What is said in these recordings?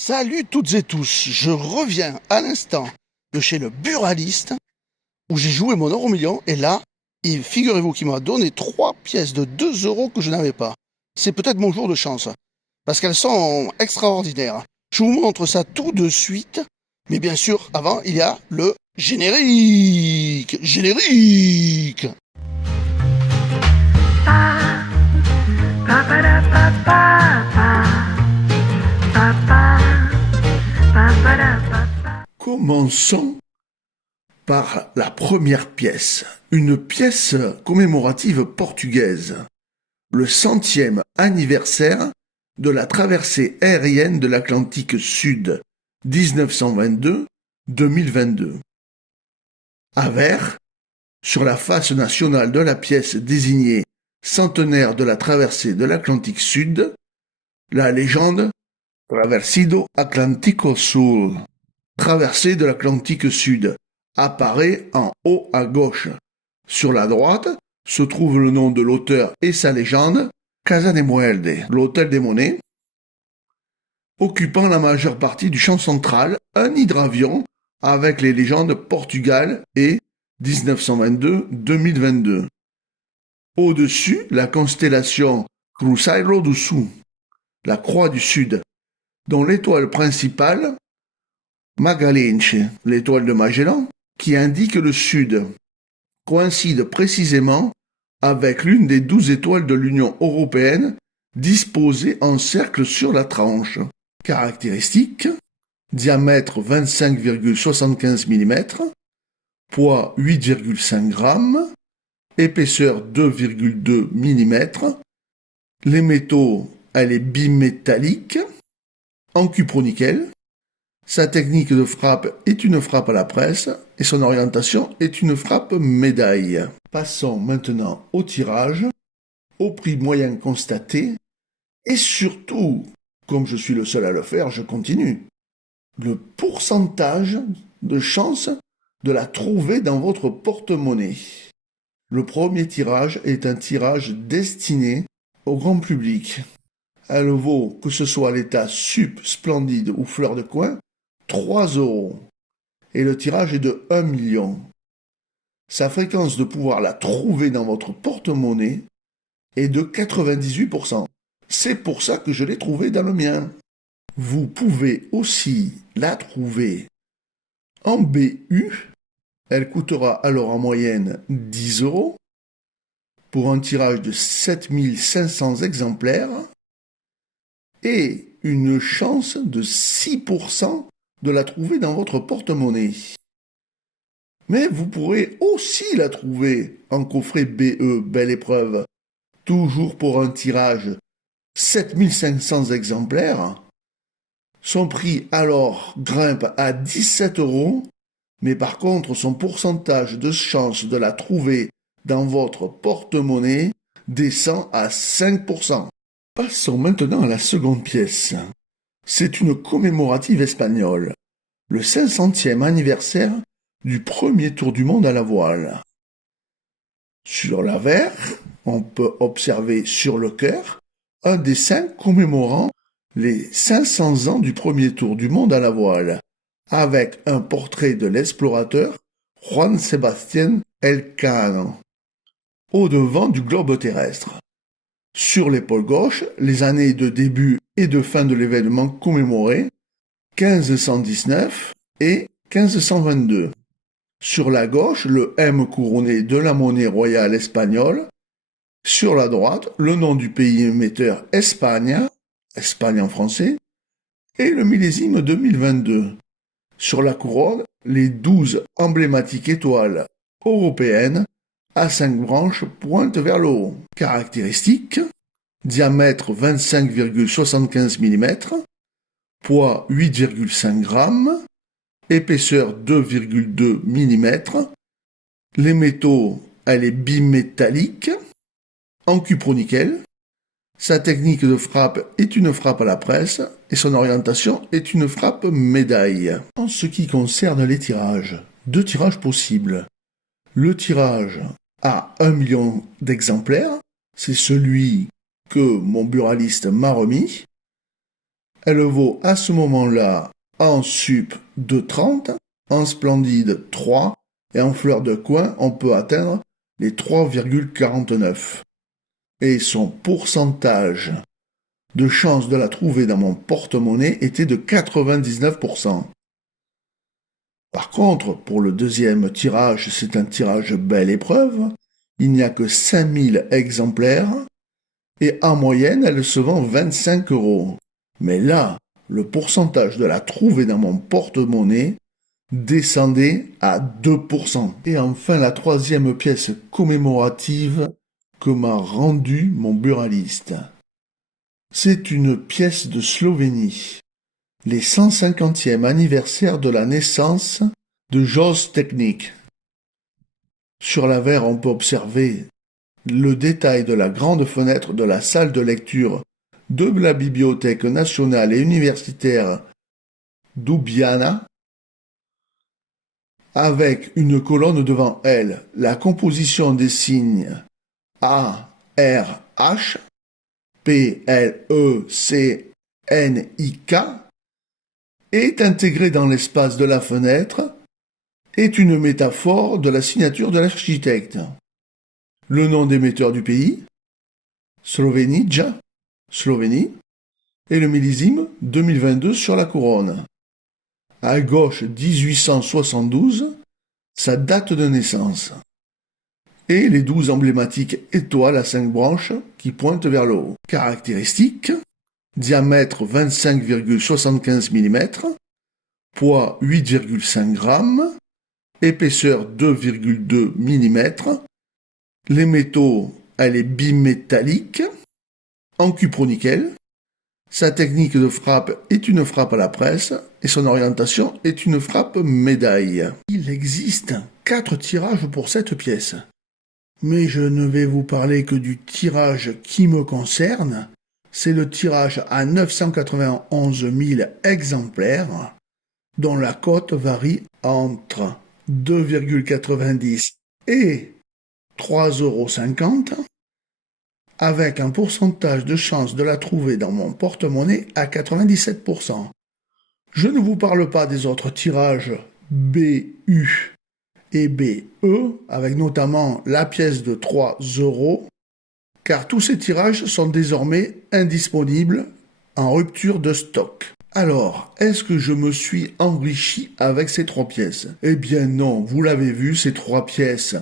Salut toutes et tous, je reviens à l'instant de chez le buraliste où j'ai joué mon euro million et là, figurez-vous qu'il m'a donné 3 pièces de 2 euros que je n'avais pas. C'est peut-être mon jour de chance parce qu'elles sont extraordinaires. Je vous montre ça tout de suite, mais bien sûr, avant, il y a le générique. Générique. Commençons par la première pièce, une pièce commémorative portugaise, le 100e anniversaire de la traversée aérienne de l'Atlantique Sud, 1922-2022. À vert, sur la face nationale de la pièce désignée centenaire de la traversée de l'Atlantique Sud, la légende Traversido Atlántico Sul, traversée de l'Atlantique Sud, apparaît en haut à gauche. Sur la droite se trouve le nom de l'auteur et sa légende, Casa de Muelde, l'hôtel des monnaies, occupant la majeure partie du champ central, un hydravion avec les légendes Portugal et 1922-2022. Au-dessus, la constellation Cruzeiro do Sul, la croix du Sud, dont l'étoile principale, Magalhães, l'étoile de Magellan, qui indique le Sud, coïncide précisément avec l'une des 12 étoiles de l'Union européenne disposées en cercle sur la tranche. Caractéristiques: diamètre 25,75 mm, poids 8,5 g, épaisseur 2,2 mm. Les métaux, elle est bimétallique, en cupronickel. Sa technique de frappe est une frappe à la presse et son orientation est une frappe médaille. Passons maintenant au tirage, au prix moyen constaté et surtout, comme je suis le seul à le faire, je continue. Le pourcentage de chance de la trouver dans votre porte-monnaie. Le premier tirage est un tirage destiné au grand public. Elle vaut, que ce soit l'état sup, splendide ou fleur de coin, 3 euros. Et le tirage est de 1 million. Sa fréquence de pouvoir la trouver dans votre porte-monnaie est de 98%. C'est pour ça que je l'ai trouvée dans le mien. Vous pouvez aussi la trouver en BU. Elle coûtera alors en moyenne 10 euros pour un tirage de 7500 exemplaires et une chance de 6% de la trouver dans votre porte-monnaie. Mais vous pourrez aussi la trouver en coffret BE, belle épreuve, toujours pour un tirage 7500 exemplaires. Son prix alors grimpe à 17 euros, mais par contre son pourcentage de chance de la trouver dans votre porte-monnaie descend à 5%. Passons maintenant à la seconde pièce. C'est une commémorative espagnole, le 500e anniversaire du premier tour du monde à la voile. Sur l'avers, on peut observer sur le cœur un dessin commémorant les 500 ans du premier tour du monde à la voile, avec un portrait de l'explorateur Juan Sebastián Elcano, au devant du globe terrestre. Sur l'épaule gauche, les années de début et de fin de l'événement commémoré, 1519 et 1522. Sur la gauche, le M couronné de la monnaie royale espagnole. Sur la droite, le nom du pays émetteur Espagne, Espagne en français, et le millésime 2022. Sur la couronne, les 12 emblématiques étoiles européennes à 5 branches pointent vers le haut. Caractéristiques: diamètre 25,75 mm, poids 8,5 g, épaisseur 2,2 mm. Les métaux, elle est bimétallique, en cupronickel. Sa technique de frappe est une frappe à la presse et son orientation est une frappe médaille. En ce qui concerne les tirages, 2 tirages possibles. Le tirage à 1 million d'exemplaires, c'est celui que mon buraliste m'a remis. Elle vaut à ce moment-là en sup 2,30, en splendide 3, et en fleur de coin, on peut atteindre les 3,49. Et son pourcentage de chance de la trouver dans mon porte-monnaie était de 99%. Par contre, pour le deuxième tirage, c'est un tirage belle épreuve. Il n'y a que 5000 exemplaires et en moyenne, elle se vend 25 €. Mais là, le pourcentage de la trouver dans mon porte-monnaie descendait à 2%. Et enfin, la troisième pièce commémorative que m'a rendue mon buraliste. C'est une pièce de Slovénie. Les 150e anniversaire de la naissance de Jos Technic. Sur l'avers, on peut observer le détail de la grande fenêtre de la salle de lecture de la Bibliothèque nationale et universitaire d'Ubiana, avec une colonne devant elle. La composition des signes A, R, H, P, L, E, C, N, I, K est intégrée dans l'espace de la fenêtre, est une métaphore de la signature de l'architecte. Le nom d'émetteur du pays, Slovenija, Slovénie, et le millésime 2022 sur la couronne. À gauche 1872, sa date de naissance. Et les 12 emblématiques étoiles à 5 branches qui pointent vers le haut. Caractéristiques: diamètre 25,75 mm, poids 8,5 g, épaisseur 2,2 mm. Les métaux, elle est bimétallique, en cupronickel. Sa technique de frappe est une frappe à la presse et son orientation est une frappe médaille. Il existe 4 tirages pour cette pièce. Mais je ne vais vous parler que du tirage qui me concerne. C'est le tirage à 991 000 exemplaires, dont la cote varie entre 2,90 et 3,50 €, avec un pourcentage de chance de la trouver dans mon porte-monnaie à 97%. Je ne vous parle pas des autres tirages BU et BE, avec notamment la pièce de 3 €, car tous ces tirages sont désormais indisponibles, en rupture de stock. Alors, est-ce que je me suis enrichi avec ces 3 pièces? Eh bien non, vous l'avez vu, ces 3 pièces,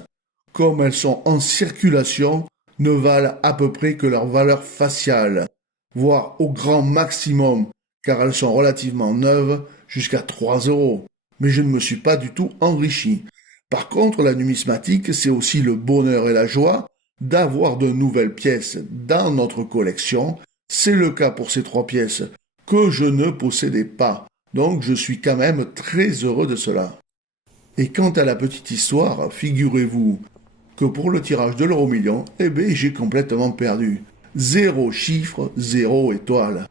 comme elles sont en circulation, ne valent à peu près que leur valeur faciale, voire au grand maximum, car elles sont relativement neuves, jusqu'à 3 €. Mais je ne me suis pas du tout enrichi. Par contre, la numismatique, c'est aussi le bonheur et la joie d'avoir de nouvelles pièces dans notre collection. C'est le cas pour ces 3 pièces que je ne possédais pas. Donc je suis quand même très heureux de cela. Et quant à la petite histoire, figurez-vous que pour le tirage de l'euro-million, eh bien j'ai complètement perdu. 0 chiffre, 0 étoile.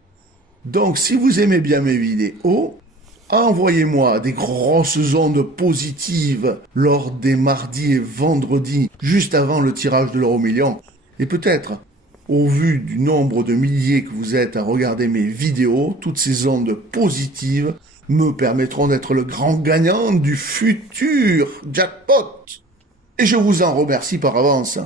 Donc si vous aimez bien mes vidéos, envoyez-moi des grosses ondes positives lors des mardis et vendredis, juste avant le tirage de l'euro-million. Et peut-être, au vu du nombre de milliers que vous êtes à regarder mes vidéos, toutes ces ondes positives me permettront d'être le grand gagnant du futur jackpot. Et je vous en remercie par avance.